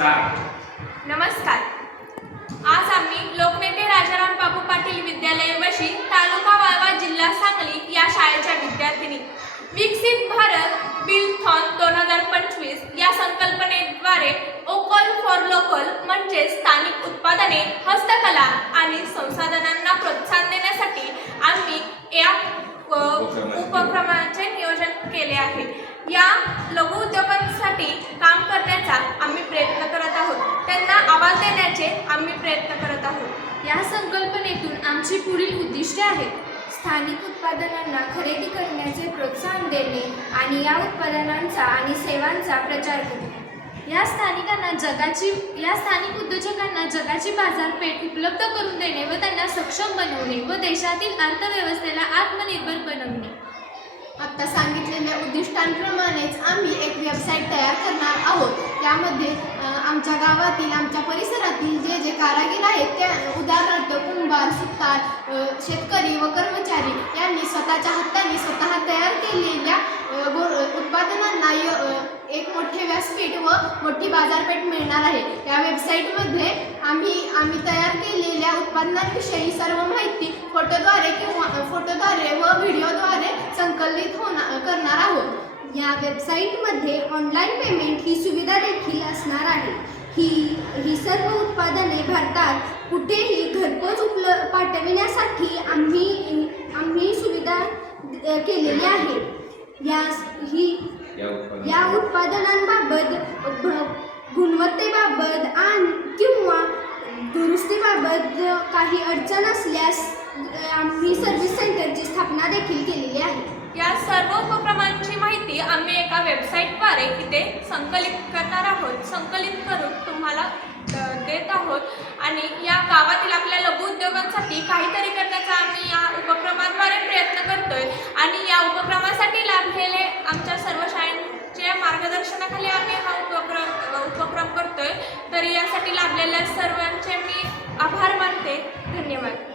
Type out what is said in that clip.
नमस्कार। आज आम्ही लोकनेते राजाराम बापू पाटील विद्यालय वशी तालुका वाळवा जिल्हा सांगली या शाळेच्या विद्यार्थिनी विकसित भारत बिलथॉन 2025 या संकल्पनेद्वारे ओकल फॉर लोकल म्हणजे स्थानिक उत्पादने, हस्तकला आणि संसाधनांना प्रोत्साहन देण्यासाठी आम्ही या उपक्रमाचे नियोजन केले आहे। या लघु उद्योगांसाठी काम करण्याचा आम्ही प्रयत्न करत आहोत, त्यांना आवाज देण्याचे आम्ही प्रयत्न करत आहोत। या संकल्पनेतून आमची पुढील उद्दिष्टे आहेत: स्थानिक उत्पादनांना खरेदी करण्याचे प्रोत्साहन देणे आणि या उत्पादनांचा आणि सेवांचा प्रचार करणे। या स्थानिक उद्योजकांना जगाची बाजारपेठ उपलब्ध करून देणे व त्यांना सक्षम बनवणे व देशातील अर्थव्यवस्थेला आत्मनिर्भर बनवणे। आता सांगितलेल्या उद्दिष्टांप्रमाणेच आम्ही एक वेबसाईट तयार करणार आहोत। यामध्ये आमच्या गावातील, आमच्या परिसरातील जे कारागीर आहेत त्या, उदाहरणार्थ कुंभार, सुतार, शेतकरी व कर्मचारी यांनी स्वतःच्या हाताने स्वतः तयार केलेल्या उत्पादनांना एक मोठे व्यासपीठ व मोठी बाजारपेठ मिळणार आहे। या वेबसाईटमध्ये आम्ही तयार केलेल्या उत्पादनांविषयी सर्व माहिती फोटोद्वारे व व्हिडिओद्वारे संकलित करणार आहोत। या वेबसाईटमध्ये ऑनलाईन पेमेंट ही सुविधा देखील असणार आहे। ही सर्व उत्पादने भारतात कुठेही घरपोच पाठविण्यासाठी आम्ही सुविधा केलेली आहे। या उत्पादनांबाबत गुणवत्तेबाबत किंवा दुरुस्तीबाबत काही अडचण असल्यास आम्ही सर्व्हिस सेंटरची स्थापना देखील केलेली आहे। या सर्व उपक्रमांची माहिती आम्ही एका वेबसाईटद्वारे इथे संकलित करून तुम्हाला देत आहोत आणि या गावातील आपल्या लघु उद्योगांसाठी काहीतरी करण्याचा आम्ही या उपक्रमाद्वारे प्रयत्न करतोय आणि या उपक्रमासाठी लाभलेले आमच्या सर्व शाळांच्या मार्गदर्शनाखाली आम्ही हा उपक्रम करतोय। तर यासाठी लाभलेल्या सर्वांचे मी आभार मानते। धन्यवाद।